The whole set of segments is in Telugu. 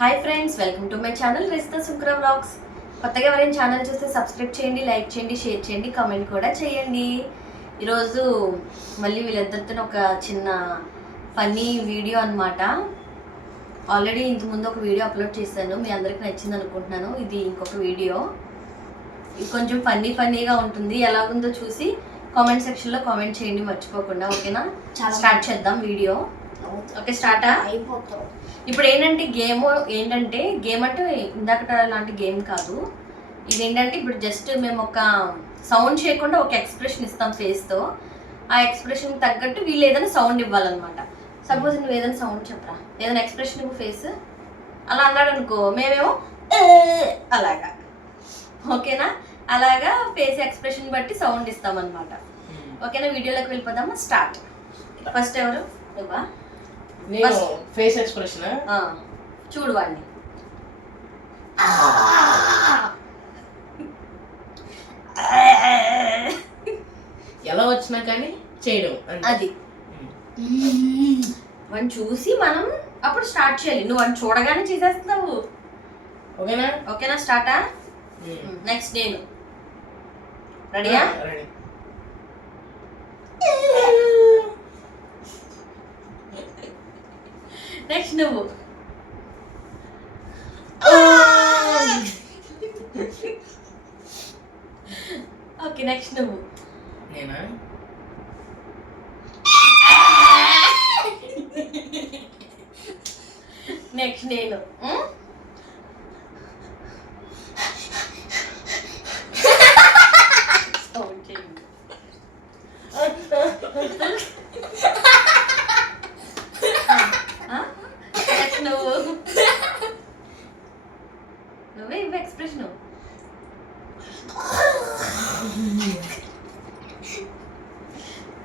Hi friends, welcome to my channel Rista Sukra vlogs. కొత్తగా ఎవరైనా ఛానల్ చూస్తే సబ్స్క్రైబ్ చేయండి, లైక్ చేయండి, షేర్ చేయండి, కామెంట్ కూడా చేయండి. ఈరోజు మళ్ళీ వీళ్ళిద్దరితో ఒక చిన్న ఫన్నీ వీడియో అనమాట. ఆల్రెడీ ఇంతకుముందు ఒక వీడియో అప్లోడ్ చేశాను, మీ అందరికి నచ్చింది అనుకుంటున్నాను. ఇది ఇంకొక వీడియో, ఇది కొంచెం ఫన్నీగా ఉంటుంది. ఎలాగుందో చూసి కామెంట్ సెక్షన్లో కామెంట్ చేయండి మర్చిపోకుండా, ఓకేనా? స్టార్ట్ చేద్దాం వీడియో. ఓకే, స్టార్టా? అయిపోతాం. ఇప్పుడు ఏంటంటే గేమ్ అంటే ఇందాక లాంటి గేమ్ కాదు. ఇది ఏంటంటే ఇప్పుడు జస్ట్ మేము ఒక సౌండ్ చేయకుండా ఒక ఎక్స్ప్రెషన్ ఇస్తాం ఫేస్తో. ఆ ఎక్స్ప్రెషన్ తగ్గట్టు వీళ్ళు ఏదైనా సౌండ్ ఇవ్వాలన్నమాట. సపోజ్ నువ్వు ఏదైనా సౌండ్ చెప్పరా, ఏదైనా ఎక్స్ప్రెషన్ ఇవ్వు ఫేస్, అలా అన్నాడు అనుకో, మేమేమో అలాగా. ఓకేనా? అలాగా ఫేస్ ఎక్స్ప్రెషన్ బట్టి సౌండ్ ఇస్తామన్నమాట. ఓకేనా? వీడియోలోకి వెళ్ళిపోదామా? స్టార్ట్. ఫస్ట్ ఎవరు? నువ్వా? ఫేస్ ఎక్స్ప్రెషన్ చూడు వాడిని. ఎలా వచ్చినా కానీ చేయడం అది. వాడిని చూసి మనం అప్పుడు స్టార్ట్ చేయాలి. నువ్వు వాడిని చూడగానే చేసేస్తున్నావు. ఓకేనా? ఓకేనా? స్టార్టా? నెక్స్ట్ నేను. రెడీయా? రెడీ. నెక్స్ట్ నువ్వు. ఓకే, నెక్స్ట్ నువ్వు. నేనా? నెక్స్ట్ నేను. సౌండ్ చేయండి. నెక్స్ట్ నువ్వు. నువ్వే ఇవ్వ ఎక్స్ప్రెషన్.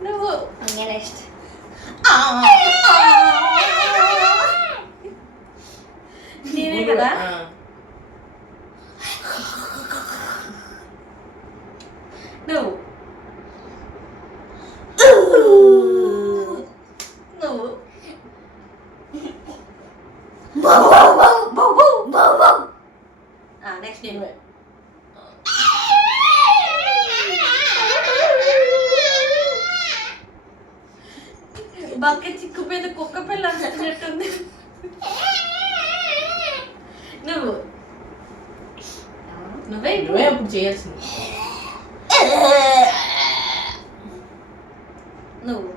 నువ్వు. నెక్స్ట్ నేనే కదా? నువ్వు. నువ్వు. నెక్స్ట్ నేను. బక్క చిక్కుపోయిన కుక్క పిల్ల అన్నట్టుంది. నువ్వు. నువ్వే నువ్వే అప్పుడు చేయాల్సింది. నువ్వు.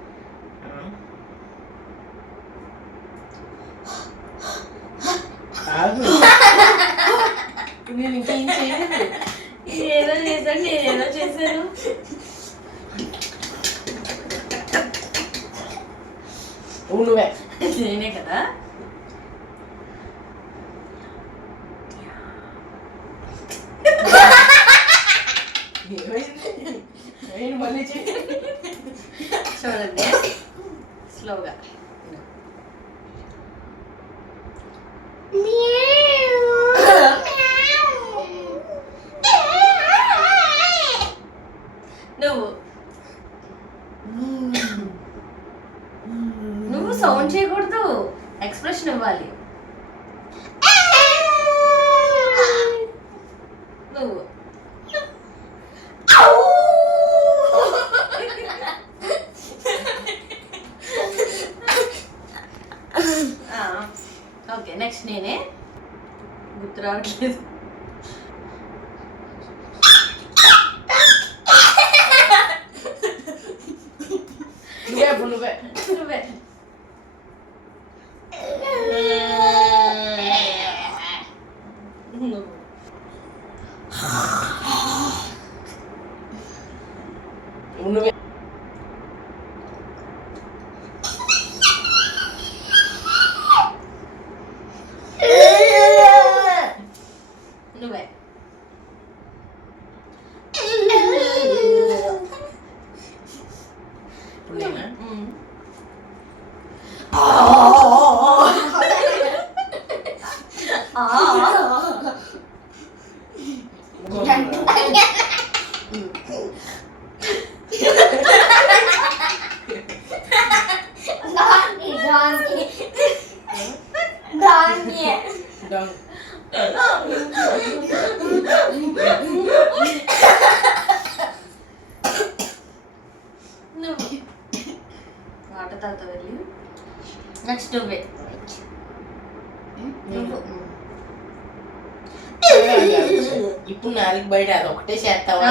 నేను ఇంకేం చేయలేదు. ఏదో చేశాను, నేనేదో చేశాను. నువ్వే. నేనే కదా? మళ్ళీ చూడండి స్లోగా. నువ్వు. నువ్వు సౌండ్ చేయకూడదు, ఎక్స్ప్రెషన్ ఇవ్వాలి. నువ్వు. ఓకే, నెక్స్ట్ నేనే. గుర్తు రావట్లేదు. నువ్వే అప్పుడు నువ్వే. నువ్వే. నువ్వే. నువ్వే. ఇప్పుడు నేనా? Donkey. Done. నువ్వు వాటర్ తాత వెళ్ళి నెక్స్ట్ నువ్వే నువ్వు ఇప్పుడు నాలుగు బయట అది ఒకటే చేస్తావా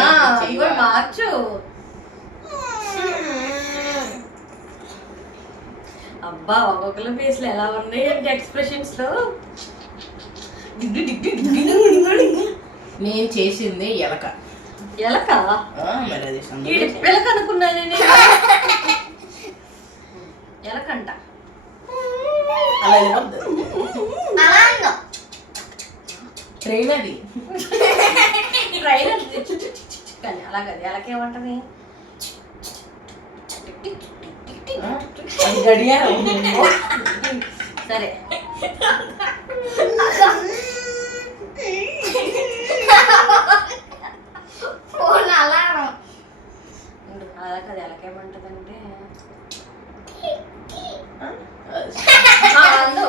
ఇప్పుడు మార్చు అబ్బా ఒక్కొక్కరి ఫేస్లు ఎలా ఉన్నాయి అంటే ఎక్స్ప్రెషన్స్ లో నేను చేసింది ఎలక ఎలక మరి అది ఎలక అనుకున్నాను నేను ఎలకంట అలా వెళ్ళిపోద్ది ట్రైన్ అది ట్రైన్ కానీ అలాగది ఎలకేమంటది అది గడియారం సరే అలాగది ఎలకేమంటదంటే అందు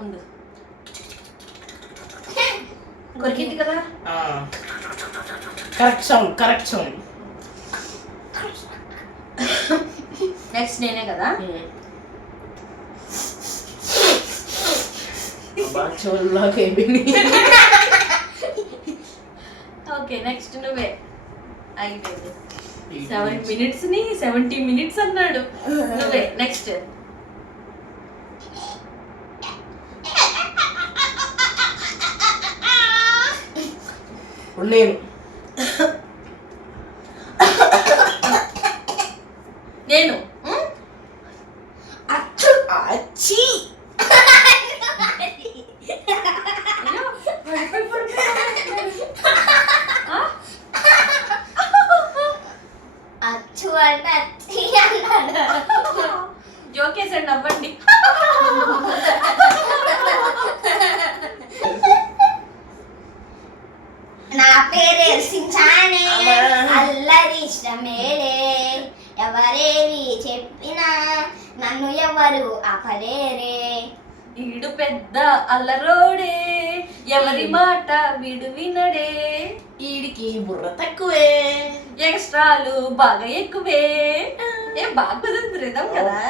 ఉండు కొరికింది కదా కరెక్ట్ సౌండ్ నెక్స్ట్ నేనే కదా ఓకే నెక్స్ట్ నువ్వే అయిపోయింది 7 minutes ని 70 minutes అన్నాడు నువ్వే నెక్స్ట్ నేను నేను అచ్చి అచ్చు అంటే అచ్చి అన్నాడు. జోకేసండి అవ్వండి నా పేరే సించానే అల్లరి ఇష్టమేలే ఎవరేవి చెప్పినా నన్ను ఎవరు ఆపలేరే ఈడు పెద్ద అల్లరోడే ఎవరి మాట వీడు వినడే ఈడికి బుర్ర తక్కువే ఎక్స్ట్రాలు బాగా ఎక్కువే ఏ బాగా కుదురుతుందాం కదా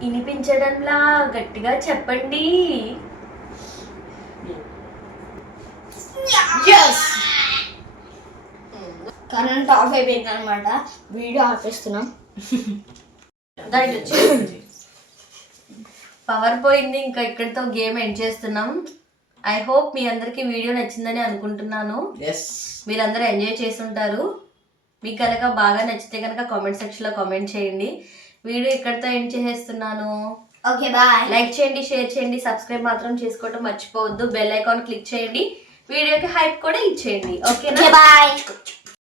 వినిపించడంలా గట్టిగా చెప్పండి కరెంట్ ఆఫ్ అయిపోయింది అనమాట. వీడియో ఆపేస్తున్నాం. పవర్ పోయింది, ఇంకా ఇక్కడితో గేమ్ ఎండ్ చేస్తున్నాం. ఐ హోప్ మీ అందరికి వీడియో నచ్చిందని అనుకుంటున్నాను. మీరందరూ ఎంజాయ్ చేస్తుంటారు. మీకు కనుక బాగా నచ్చితే కనుక కామెంట్ సెక్షన్ లో కామెంట్ చేయండి. వీడియో ఇక్కడితో ఎండ్ చేసేస్తున్నాను. Okay bye. లైక్ చేయండి, షేర్ చేయండి, సబ్స్క్రైబ్ మాత్రం చేసుకోవడం మర్చిపోవద్దు. బెల్ ఐకాన్ క్లిక్ చేయండి, వీడియోకి హైప్ కూడా ఇచ్చేయండి. ఓకేనా? బాయ్.